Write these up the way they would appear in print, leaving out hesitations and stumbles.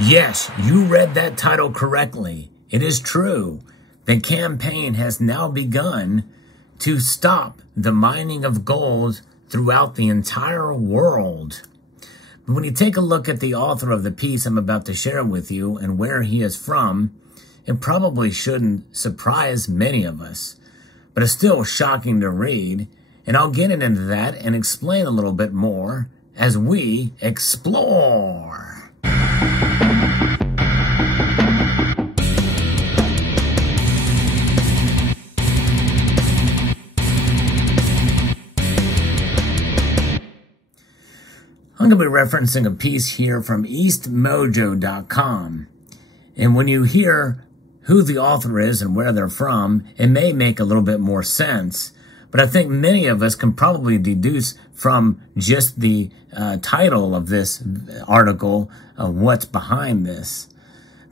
Yes, you read that title correctly. It is true. The campaign has now begun to stop the mining of gold throughout the entire world. But when you take a look at the author of the piece I'm about to share with you and where he is from, it probably shouldn't surprise many of us. But it's still shocking to read, and I'll get into that and explain a little bit more as we explore. I'm going to be referencing a piece here from EastMojo.com. And when you hear who the author is and where they're from, it may make a little bit more sense. But I think many of us can probably deduce from just the title of this article what's behind this.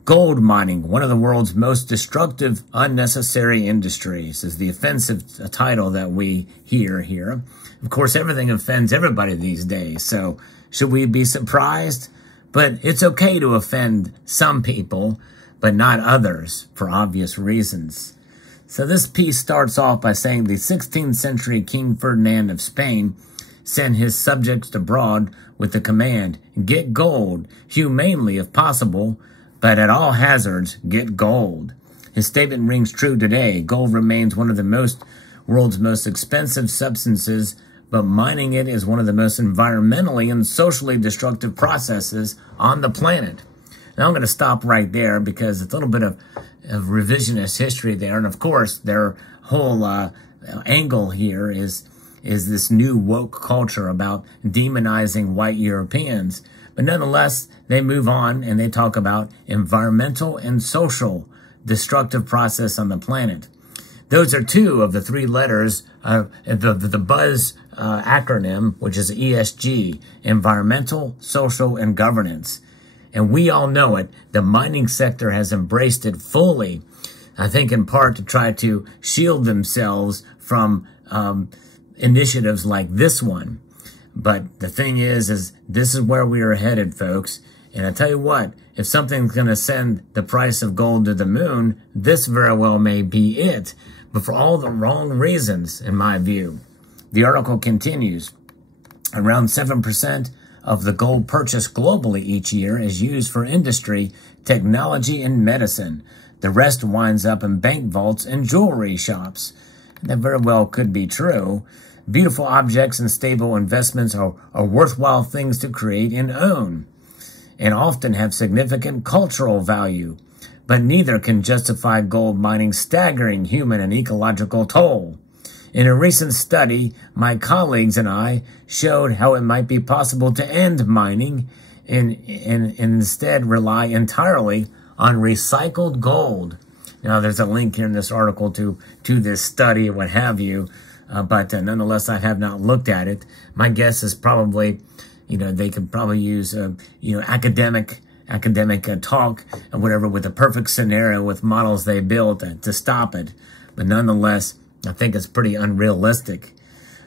Gold mining, one of the world's most destructive, unnecessary industries, is the offensive title that we hear here. Of course, everything offends everybody these days, so should we be surprised? But it's okay to offend some people, but not others, for obvious reasons. So this piece starts off by saying the 16th century King Ferdinand of Spain sent his subjects abroad with the command, "Get gold, humanely if possible, but at all hazards, get gold." His statement rings true today. Gold remains one of the world's most expensive substances, but mining it is one of the most environmentally and socially destructive processes on the planet. Now I'm going to stop right there because it's a little bit of revisionist history there. And of course, their whole angle here is this new woke culture about demonizing white Europeans. But nonetheless, they move on and they talk about environmental and social destructive process on the planet. Those are two of the three letters of the BUZZ acronym, which is ESG, environmental, social, and governance. And we all know it. The mining sector has embraced it fully, I think in part to try to shield themselves from initiatives like this one. But the thing is this is where we are headed, folks. And I tell you what, if something's going to send the price of gold to the moon, this very well may be it, but for all the wrong reasons, in my view. The article continues. Around 7% of the gold purchased globally each year is used for industry, technology, and medicine. The rest winds up in bank vaults and jewelry shops. That very well could be true. Beautiful objects and stable investments are worthwhile things to create and own, and often have significant cultural value, but neither can justify gold mining's staggering human and ecological toll. In a recent study, my colleagues and I showed how it might be possible to end mining and instead rely entirely on recycled gold. Now, there's a link here in this article to this study or what have you, but nonetheless, I have not looked at it. My guess is probably, they could probably use, academic talk and whatever with a perfect scenario with models they built to stop it. But nonetheless, I think it's pretty unrealistic.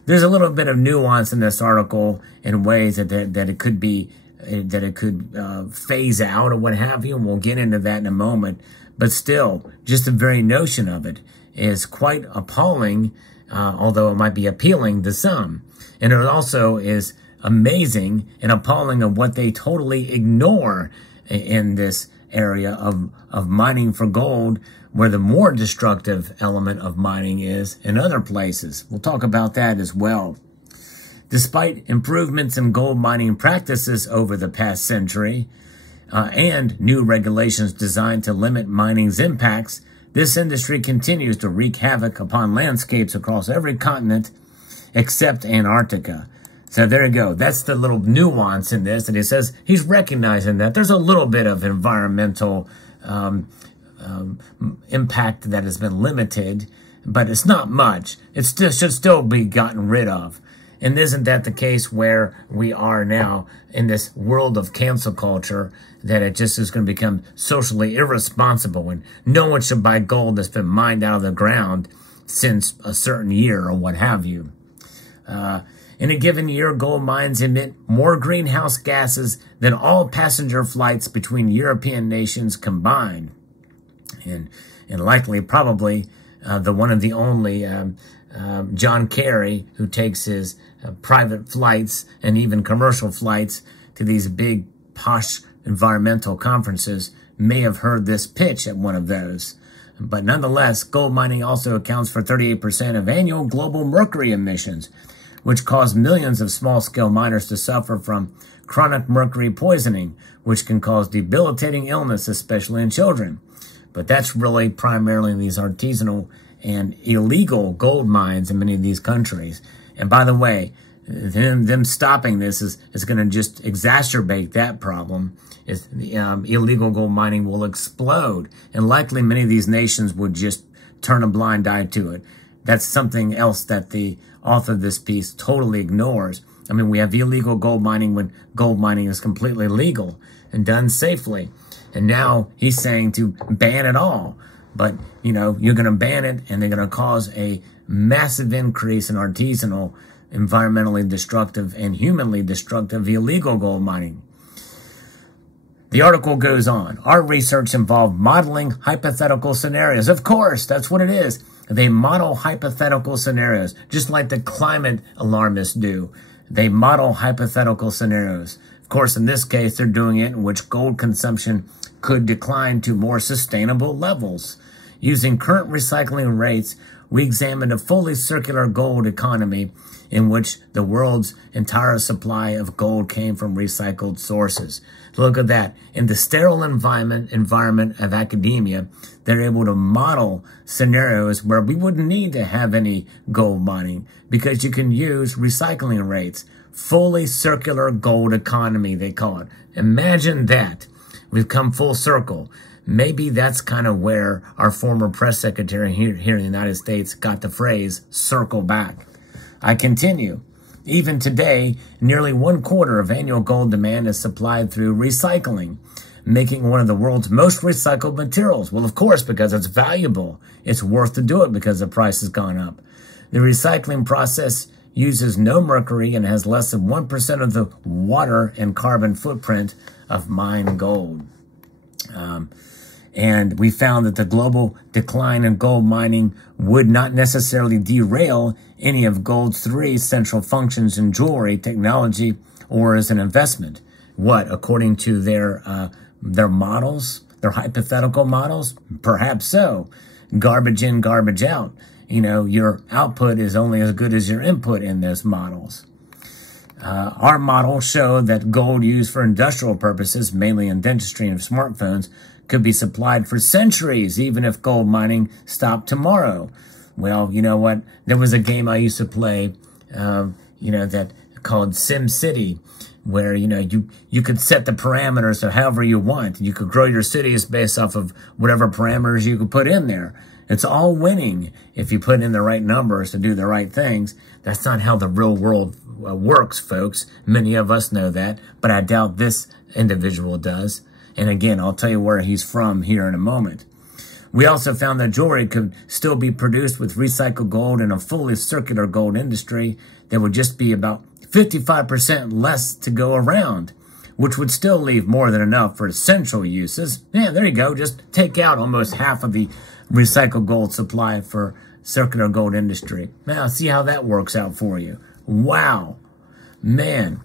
There's a little bit of nuance in this article in ways that it could be, that it could phase out or what have you, and we'll get into that in a moment. But still, just the very notion of it is quite appalling, although it might be appealing to some. And it also is amazing and appalling of what they totally ignore in this area of mining for gold, where the more destructive element of mining is in other places. We'll talk about that as well. Despite improvements in gold mining practices over the past century and new regulations designed to limit mining's impacts, this industry continues to wreak havoc upon landscapes across every continent except Antarctica. So there you go. That's the little nuance in this. And he says he's recognizing that there's a little bit of environmental impact that has been limited, but it's not much. It should still be gotten rid of. And isn't that the case where we are now in this world of cancel culture, that it just is going to become socially irresponsible and no one should buy gold that's been mined out of the ground since a certain year or what have you. In a given year, gold mines emit more greenhouse gases than all passenger flights between European nations combined. And likely, probably, the one of the only John Kerry, who takes his private flights and even commercial flights to these big, posh environmental conferences, may have heard this pitch at one of those. But nonetheless, gold mining also accounts for 38% of annual global mercury emissions, which cause millions of small-scale miners to suffer from chronic mercury poisoning, which can cause debilitating illness, especially in children. But that's really primarily in these artisanal and illegal gold mines in many of these countries. And by the way, them stopping this is going to just exacerbate that problem. Illegal gold mining will explode, and likely many of these nations would just turn a blind eye to it. That's something else that the author of this piece totally ignores. I mean, we have illegal gold mining when gold mining is completely legal and done safely. And now he's saying to ban it all. But, you know, you're going to ban it, and they're going to cause a massive increase in artisanal, environmentally destructive, and humanly destructive illegal gold mining. The article goes on. Our research involved modeling hypothetical scenarios. Of course, that's what it is. They model hypothetical scenarios, just like the climate alarmists do. They model hypothetical scenarios. Of course, in this case, they're doing it in which gold consumption could decline to more sustainable levels. Using current recycling rates, we examined a fully circular gold economy in which the world's entire supply of gold came from recycled sources. Look at that. In the sterile environment of academia, they're able to model scenarios where we wouldn't need to have any gold mining because you can use recycling rates. Fully circular gold economy, they call it. Imagine that. We've come full circle. Maybe that's kind of where our former press secretary here in the United States got the phrase, circle back. I continue. Even today, nearly 1/4 of annual gold demand is supplied through recycling, making one of the world's most recycled materials. Well, of course, because it's valuable. It's worth to do it because the price has gone up. The recycling process uses no mercury and has less than 1% of the water and carbon footprint of mined gold. And we found that the global decline in gold mining would not necessarily derail any of gold's 3 central functions in jewelry, technology, or as an investment. What, according to their models, their hypothetical models? Perhaps so. Garbage in, garbage out. You know, your output is only as good as your input in those models. Our model showed that gold used for industrial purposes, mainly in dentistry and smartphones, could be supplied for centuries, even if gold mining stopped tomorrow. Well, you know what? There was a game I used to play, that called SimCity, where, you could set the parameters of however you want. You could grow your cities based off of whatever parameters you could put in there. It's all winning if you put in the right numbers to do the right things. That's not how the real world works, folks. Many of us know that, but I doubt this individual does. And again, I'll tell you where he's from here in a moment. We also found that jewelry could still be produced with recycled gold in a fully circular gold industry. There would just be about 55% less to go around, which would still leave more than enough for essential uses. Yeah, there you go. Just take out almost half of the recycled gold supply for circular gold industry. Now, see how that works out for you. Wow. Man.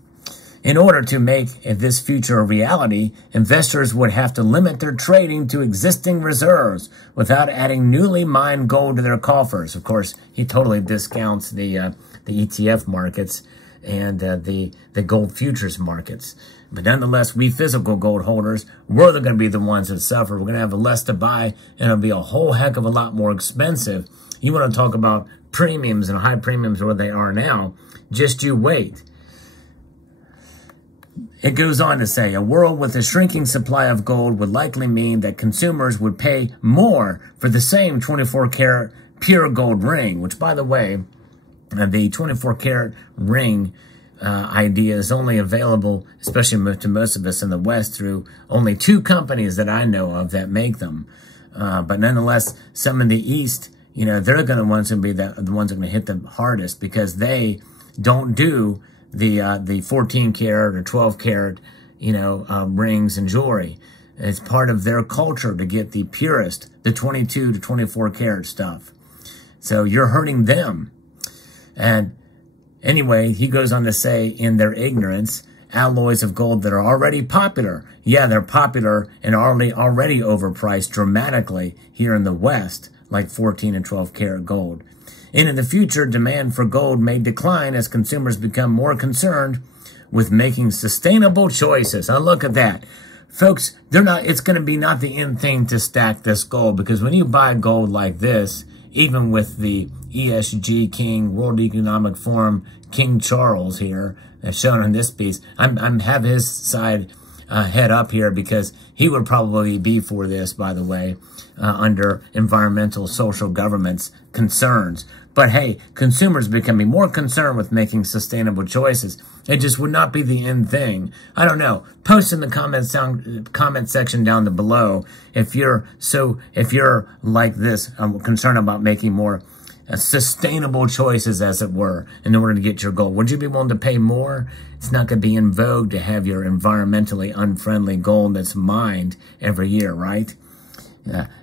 In order to make this future a reality, investors would have to limit their trading to existing reserves without adding newly mined gold to their coffers. Of course, he totally discounts the ETF markets and the gold futures markets. But nonetheless, we physical gold holders, we're going to be the ones that suffer. We're going to have less to buy, and it'll be a whole heck of a lot more expensive. You want to talk about premiums and high premiums where they are now, just you wait. It goes on to say, a world with a shrinking supply of gold would likely mean that consumers would pay more for the same 24-karat pure gold ring, which, by the way, the 24-karat ring idea is only available, especially to most of us in the West, through only 2 companies that I know of that make them. But nonetheless, some in the East, they're going to be the ones that are going to hit the hardest because they don't do the 14 karat or 12 karat, rings and jewelry. It's part of their culture to get the purest, the 22 to 24 karat stuff. So you're hurting them. And anyway, he goes on to say, in their ignorance, alloys of gold that are already popular. Yeah, they're popular and already overpriced dramatically here in the West, like 14 and 12 karat gold. And in the future, demand for gold may decline as consumers become more concerned with making sustainable choices. Now look at that. Folks, it's going to be not the in thing to stack this gold, because when you buy gold like this, even with the ESG King, World Economic Forum, King Charles here, as shown on this piece, I'm have his side head up here, because he would probably be for this, by the way, under environmental social government's concerns. But hey, consumers becoming more concerned with making sustainable choices. It just would not be the end thing. I don't know. Post in the comment section down below if you're like this, concerned about making more sustainable choices, as it were, in order to get your goal. Would you be willing to pay more? It's not going to be in vogue to have your environmentally unfriendly gold that's mined every year, right?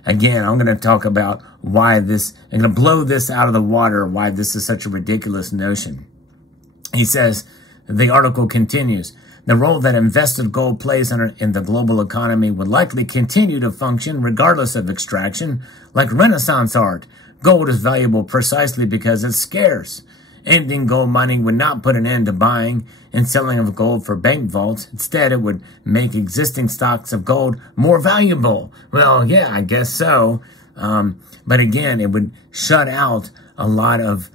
Again, I'm going to talk about why this, I'm going to blow this out of the water, why this is such a ridiculous notion. He says, the article continues, the role that invested gold plays in the global economy would likely continue to function regardless of extraction. Like Renaissance art, gold is valuable precisely because it's scarce. Ending gold mining would not put an end to buying and selling of gold for bank vaults. Instead, it would make existing stocks of gold more valuable. Well, yeah, I guess so. But again, it would shut out a lot of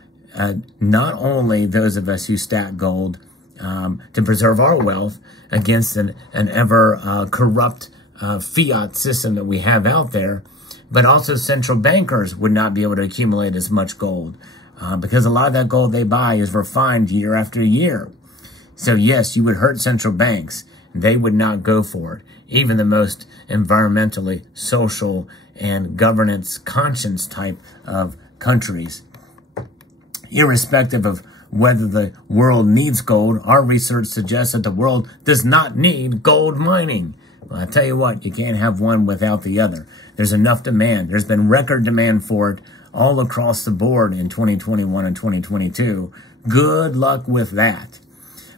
not only those of us who stack gold to preserve our wealth against an ever corrupt fiat system that we have out there, but also central bankers would not be able to accumulate as much gold. Because a lot of that gold they buy is refined year after year. So yes, you would hurt central banks. They would not go for it. Even the most environmentally, social, and governance conscious type of countries. Irrespective of whether the world needs gold, our research suggests that the world does not need gold mining. Well, I tell you what, you can't have one without the other. There's enough demand. There's been record demand for it all across the board in 2021 and 2022. Good luck with that.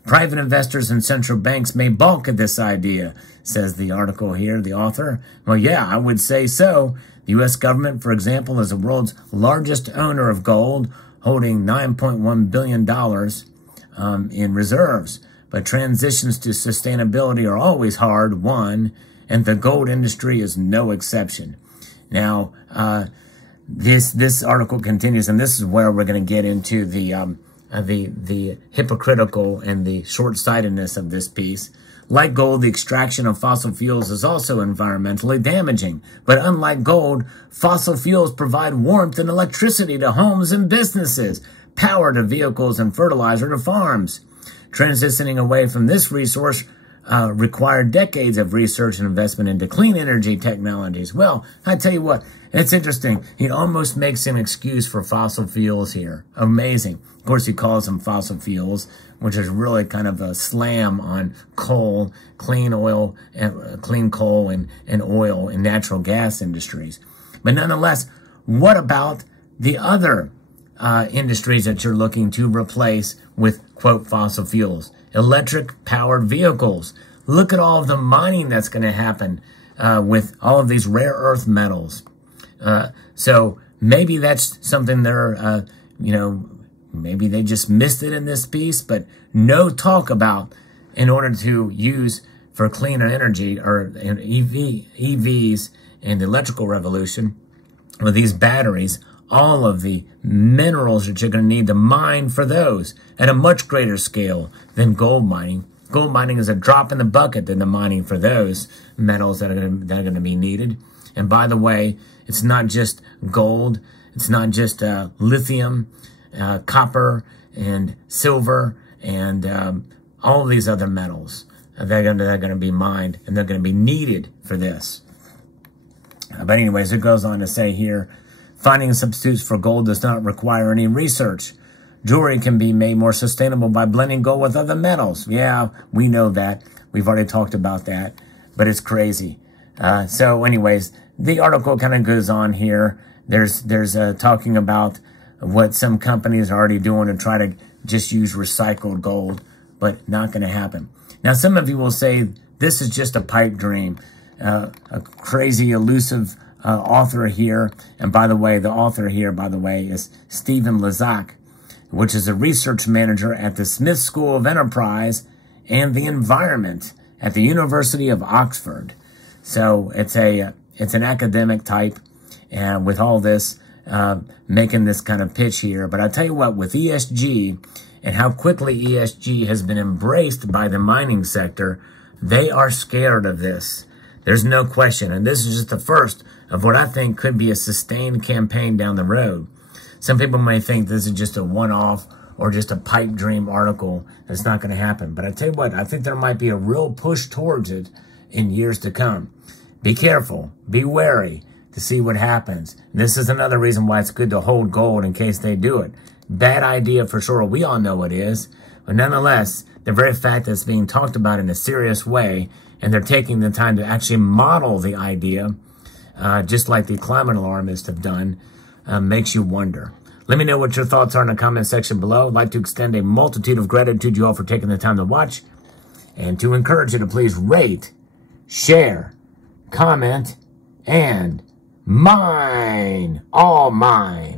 Private investors and central banks may balk at this idea, says the article here, the author. Well, yeah, I would say so. The U.S. government, for example, is the world's largest owner of gold, holding $9.1 billion in reserves. But transitions to sustainability are always hard, and the gold industry is no exception. Now, this article continues, and this is where we're going to get into the hypocritical and the short-sightedness of this piece. Like gold, the extraction of fossil fuels is also environmentally damaging. But unlike gold, fossil fuels provide warmth and electricity to homes and businesses, power to vehicles, and fertilizer to farms. Transitioning away from this resource required decades of research and investment into clean energy technologies. Well, I tell you what, it's interesting. He almost makes an excuse for fossil fuels here. Amazing. Of course, he calls them fossil fuels, which is really kind of a slam on coal, clean oil, clean coal and oil and natural gas industries. But nonetheless, what about the other industries that you're looking to replace with, quote, fossil fuels? Electric-powered vehicles. Look at all of the mining that's going to happen with all of these rare earth metals. So maybe that's something they're, maybe they just missed it in this piece, but no talk about in order to use for cleaner energy or EVs and the electrical revolution with these batteries, all of the minerals that you're going to need to mine for those at a much greater scale than gold mining. Gold mining is a drop in the bucket than the mining for those metals that are going to be needed. And by the way, it's not just gold. It's not just lithium, copper, and silver, and all of these other metals that are going to be mined, and they're going to be needed for this. But anyways, it goes on to say here, finding substitutes for gold does not require any research. Jewelry can be made more sustainable by blending gold with other metals. Yeah, we know that. We've already talked about that, but it's crazy. So anyways, the article kind of goes on here. There's talking about what some companies are already doing to try to just use recycled gold, but not going to happen. Now, some of you will say this is just a pipe dream, a crazy, elusive author here. And by the way, the author here, by the way, is Stephen Lizak, which is a research manager at the Smith School of Enterprise and the Environment at the University of Oxford. So it's an academic type, and with all this, making this kind of pitch here. But I tell you what, with ESG and how quickly ESG has been embraced by the mining sector, they are scared of this. There's no question. And this is just the first of what I think could be a sustained campaign down the road. Some people may think this is just a one-off or just a pipe dream article that's not going to happen. But I tell you what, I think there might be a real push towards it in years to come. Be careful. Be wary to see what happens. This is another reason why it's good to hold gold in case they do it. Bad idea for sure. We all know it is. But nonetheless, the very fact that it's being talked about in a serious way, and they're taking the time to actually model the idea, just like the climate alarmists have done, makes you wonder. Let me know what your thoughts are in the comment section below. I'd like to extend a multitude of gratitude to you all for taking the time to watch, and to encourage you to please rate, share, comment, and mine, all mine.